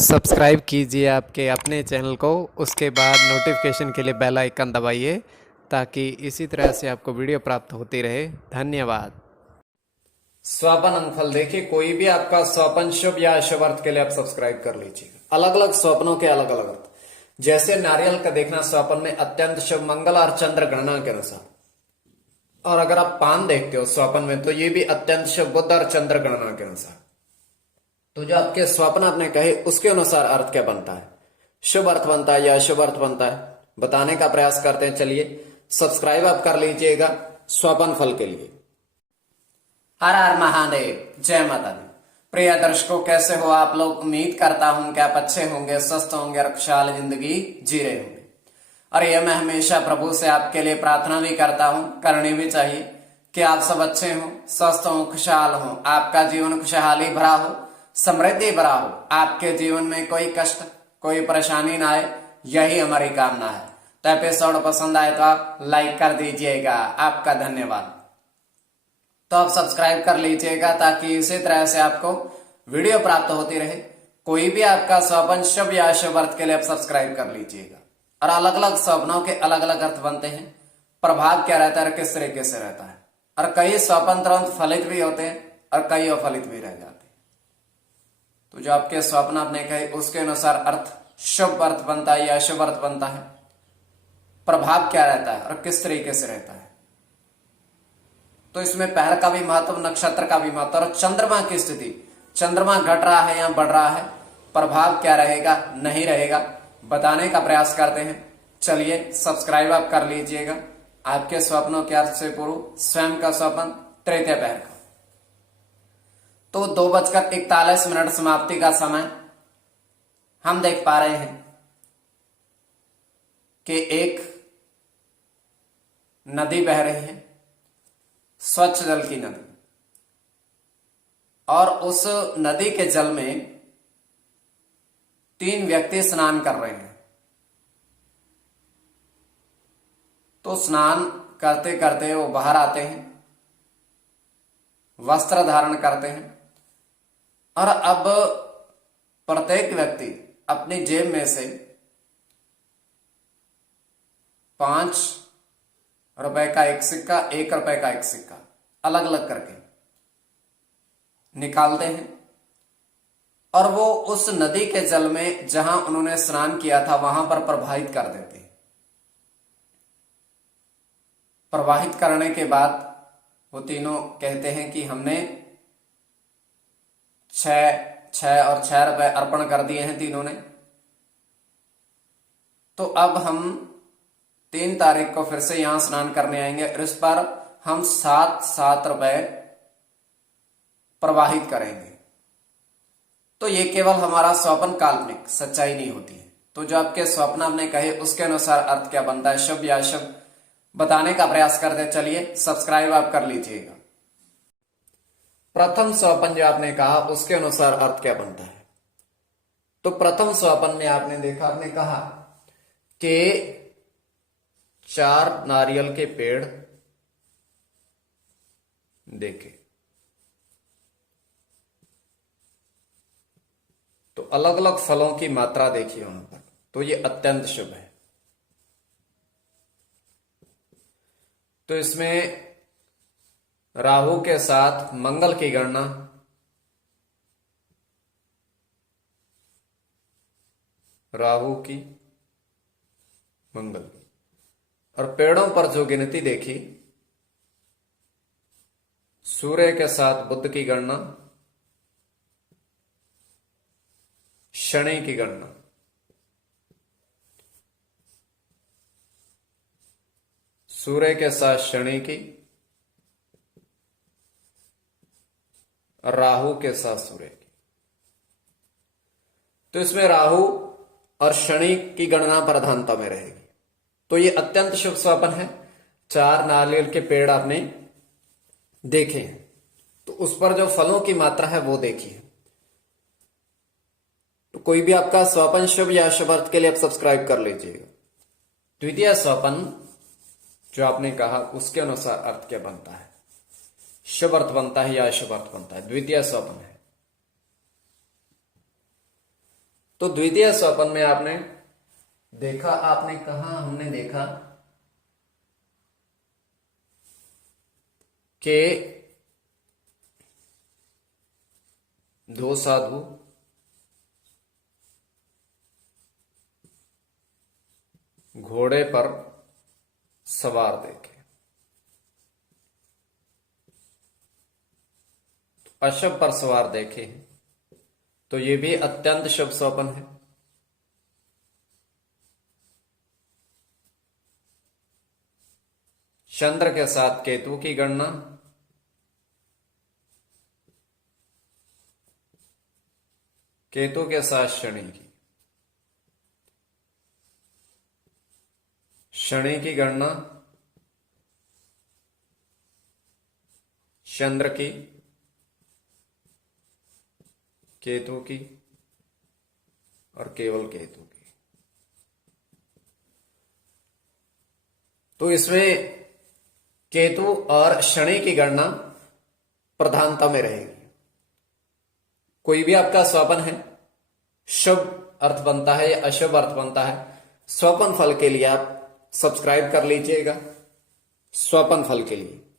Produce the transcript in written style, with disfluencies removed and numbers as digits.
Subscribe कीजिए आपके अपने चैनल को, उसके बाद नोटिफिकेशन के लिए बेल आइकन दबाइए ताकि इसी तरह से आपको वीडियो प्राप्त होती रहे। धन्यवाद। स्वपन अंगफल देखिए, कोई भी आपका स्वपन शुभ या अशुभ अर्थ के लिए आप सब्सक्राइब कर लीजिएगा। अलग अलग स्वप्नों के अलग अलग अर्थ। जैसे नारियल का देखना स्वपन में अत्यंत शुभ मंगल और चंद्र गणना के अनुसार, और अगर आप पान देखते हो स्वपन में तो ये भी अत्यंत शुभ बुध और चंद्र गणना के अनुसार। तो जो आपके स्वप्न आपने कहे उसके अनुसार अर्थ क्या बनता है, शुभ अर्थ बनता है या अशुभ अर्थ बनता है, बताने का प्रयास करते हैं। चलिए सब्सक्राइब आप कर लीजिएगा स्वपन फल के लिए। हर हर महादेव, जय माता दी। प्रिय दर्शकों, कैसे हो आप लोग? उम्मीद करता हूं कि आप अच्छे होंगे, स्वस्थ होंगे और खुशहाल जिंदगी जी रहे होंगे। और यह मैं हमेशा प्रभु से आपके लिए प्रार्थना भी करता हूं, करनी भी चाहिए, कि आप सब अच्छे हो, स्वस्थ हो, खुशहाल हो, आपका जीवन खुशहाली भरा हो, समृद्धि भरा हो, आपके जीवन में कोई कष्ट कोई परेशानी ना आए, यही हमारी कामना है। तो एपिसोड पसंद आए तो आप लाइक कर दीजिएगा, आपका धन्यवाद। तो आप सब्सक्राइब कर लीजिएगा ताकि इसी तरह से आपको वीडियो प्राप्त होती रहे। कोई भी आपका स्वप्न शुभ या अशुभ अर्थ के लिए आप सब्सक्राइब कर लीजिएगा। और अलग अलग स्वप्नों के अलग अलग अर्थ बनते हैं, प्रभाव क्या रहता है, किस तरीके से रहता है। और कई स्वप्न तुरंत फलित भी होते हैं और कई अफलित भी रह जाते हैं। तो जो आपके स्वप्न आपने कहे उसके अनुसार अर्थ शुभ अर्थ बनता है या अशुभ अर्थ बनता है, प्रभाव क्या रहता है और किस तरीके से रहता है। तो इसमें पहर का भी महत्व, नक्षत्र का भी महत्व और चंद्रमा की स्थिति, चंद्रमा घट रहा है या बढ़ रहा है, प्रभाव क्या रहेगा नहीं रहेगा, बताने का प्रयास करते हैं। चलिए सब्सक्राइब आप कर लीजिएगा। आपके स्वप्नों के अर्थ से पूर्व स्वयं का स्वप्न तृतीय पहर का। तो 2:41 समाप्ति का समय हम देख पा रहे हैं कि एक नदी बह रही है, स्वच्छ जल की नदी, और उस नदी के जल में 3 व्यक्ति स्नान कर रहे हैं। तो स्नान करते करते वो बाहर आते हैं, वस्त्र धारण करते हैं, और अब प्रत्येक व्यक्ति अपनी जेब में से 5 रुपए का एक सिक्का, 1 रुपए का एक सिक्का अलग अलग करके निकालते हैं, और वो उस नदी के जल में जहां उन्होंने स्नान किया था वहां पर प्रवाहित कर देते हैं। प्रवाहित करने के बाद वो तीनों कहते हैं कि हमने 6 और 6 रुपए अर्पण कर दिए हैं तीनों ने। तो अब हम 3 तारीख को फिर से यहां स्नान करने आएंगे, इस पर हम 7 रुपए प्रवाहित करेंगे। तो ये केवल हमारा स्वप्न, काल्पनिक, सच्चाई नहीं होती है। तो जो आपके स्वप्न आपने कहे उसके अनुसार अर्थ क्या बनता है, शुभ या अशुभ, बताने का प्रयास करते। चलिए सब्सक्राइब आप कर लीजिएगा। प्रथम स्वप्न जो आपने कहा उसके अनुसार अर्थ क्या बनता है। तो प्रथम स्वप्न में आपने देखा, आपने कहा कि 4 नारियल के पेड़ देखे, तो अलग अलग फलों की मात्रा देखी वहां पर, तो ये अत्यंत शुभ है। तो इसमें राहु के साथ मंगल की गणना, राहु की मंगल की, और पेड़ों पर जो गिनती देखी, सूर्य के साथ बुध की गणना, शनि की गणना, सूर्य के साथ शनि की, और राहु के साथ सूर्य की। तो इसमें राहु और शनि की गणना प्रधानता में रहेगी। तो ये अत्यंत शुभ स्वप्न है। 4 नारियल के पेड़ आपने देखे हैं, तो उस पर जो फलों की मात्रा है वो देखिए। तो कोई भी आपका स्वप्न शुभ या अशुभ अर्थ के लिए आप सब्सक्राइब कर लीजिएगा। द्वितीय स्वप्न जो आपने कहा उसके अनुसार अर्थ क्या बनता है, शुभ अर्थ बनता है या अशुभ अर्थ बनता है। द्वितीय स्वप्न है तो द्वितीय स्वपन में आपने देखा, आपने कहा, हमने देखा कि दो साधु घोड़े पर सवार देखे। अशुभ पर सवार देखे तो ये भी अत्यंत शुभ स्वप्न है। चंद्र के साथ केतु की गणना, केतु के साथ शनि की, शनि की गणना चंद्र की, केतु की और केवल केतु की। तो इसमें केतु और शनि की गणना प्रधानता में रहेगी। कोई भी आपका स्वप्न है, शुभ अर्थ बनता है या अशुभ अर्थ बनता है, स्वप्न फल के लिए आप सब्सक्राइब कर लीजिएगा। स्वप्न फल के लिए